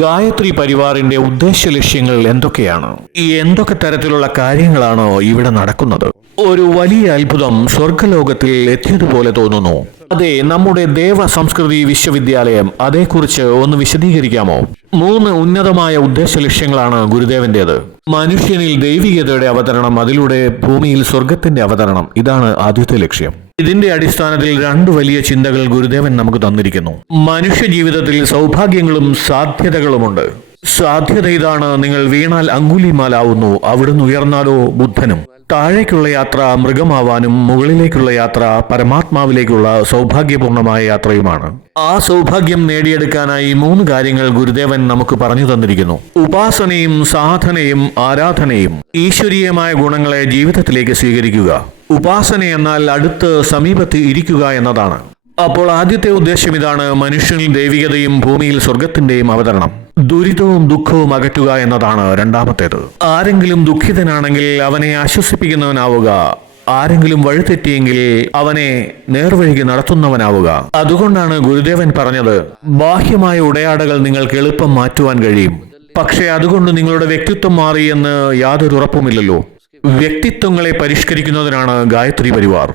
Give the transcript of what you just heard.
ഗായത്രി പരിവാറിന്റെ ഉദ്ദേശ ലക്ഷ്യങ്ങൾ എന്തൊക്കെയാണ്? എന്തൊക്കെ തരത്തിലുള്ള കാര്യങ്ങളാണ് ഇവിടെ നടക്കുന്നത്? ഒരു വലിയ അത്ഭുതം സ്വർഗലോകത്തിൽ എത്തിയതുപോലെ തോന്നുന്നു. അതെ, നമ്മുടെ ദേവ സംസ്കൃതി വിശ്വവിദ്യാലയം അതേക്കുറിച്ച് ഒന്ന് വിശദീകരിക്കാമോ? 3 ഉന്നതമായ ഉദ്ദേശ ലക്ഷ്യങ്ങളാണ് ഗുരുദേവന്റേത്. മനുഷ്യനിൽ ദൈവികതയുടെ അവതരണം, അതിലൂടെ ഭൂമിയിൽ സ്വർഗത്തിന്റെ അവതരണം. ഇതാണ് ആദ്യത്തെ ലക്ഷ്യം. ഇതിന്റെ അടിസ്ഥാനത്തിൽ 2 വലിയ ചിന്തകൾ ഗുരുദേവൻ നമുക്ക് തന്നിരിക്കുന്നു. മനുഷ്യ ജീവിതത്തിൽ സൗഭാഗ്യങ്ങളും സാധ്യതകളുമുണ്ട്. സാധ്യത ഇതാണ്: നിങ്ങൾ വീണാൽ അങ്കുലിമാലാവുന്നു, അവിടുന്ന് ഉയർന്നാലോ ബുദ്ധനും. താഴേക്കുള്ള യാത്ര മൃഗമാവാനും മുകളിലേക്കുള്ള യാത്ര പരമാത്മാവിലേക്കുള്ള സൗഭാഗ്യപൂർണമായ യാത്രയുമാണ്. ആ സൗഭാഗ്യം നേടിയെടുക്കാനായി 3 കാര്യങ്ങൾ ഗുരുദേവൻ നമുക്ക് പറഞ്ഞു തന്നിരിക്കുന്നു. ഉപാസനയും സാധനയും ആരാധനയും. ഈശ്വരീയമായ ഗുണങ്ങളെ ജീവിതത്തിലേക്ക് സ്വീകരിക്കുക. ഉപാസന എന്നാൽ അടുത്ത് സമീപത്ത് ഇരിക്കുക എന്നതാണ്. അപ്പോൾ ആദ്യത്തെ ഉദ്ദേശം ഇതാണ്: മനുഷ്യനിൽ ദൈവികതയും ഭൂമിയിൽ സ്വർഗത്തിന്റെയും അവതരണം. ദുരിതവും ദുഃഖവും അകറ്റുക എന്നതാണ് രണ്ടാമത്തേത്. ആരെങ്കിലും ദുഃഖിതനാണെങ്കിൽ അവനെ ആശ്വസിപ്പിക്കുന്നവനാവുക. ആരെങ്കിലും വഴിതെറ്റിയെങ്കിൽ അവനെ നേർവഴിക്ക് നടത്തുന്നവനാവുക. അതുകൊണ്ടാണ് ഗുരുദേവൻ പറഞ്ഞത്, ബാഹ്യമായ ഉടയാടകൾ നിങ്ങൾക്ക് എളുപ്പം മാറ്റുവാൻ കഴിയും. പക്ഷേ അതുകൊണ്ട് നിങ്ങളുടെ വ്യക്തിത്വം മാറിയെന്ന് യാതൊരു ഉറപ്പുമില്ലല്ലോ. വ്യക്തിത്വങ്ങളെ പരിഷ്കരിക്കുന്നതിനാണ് ഗായത്രി പരിവാർ.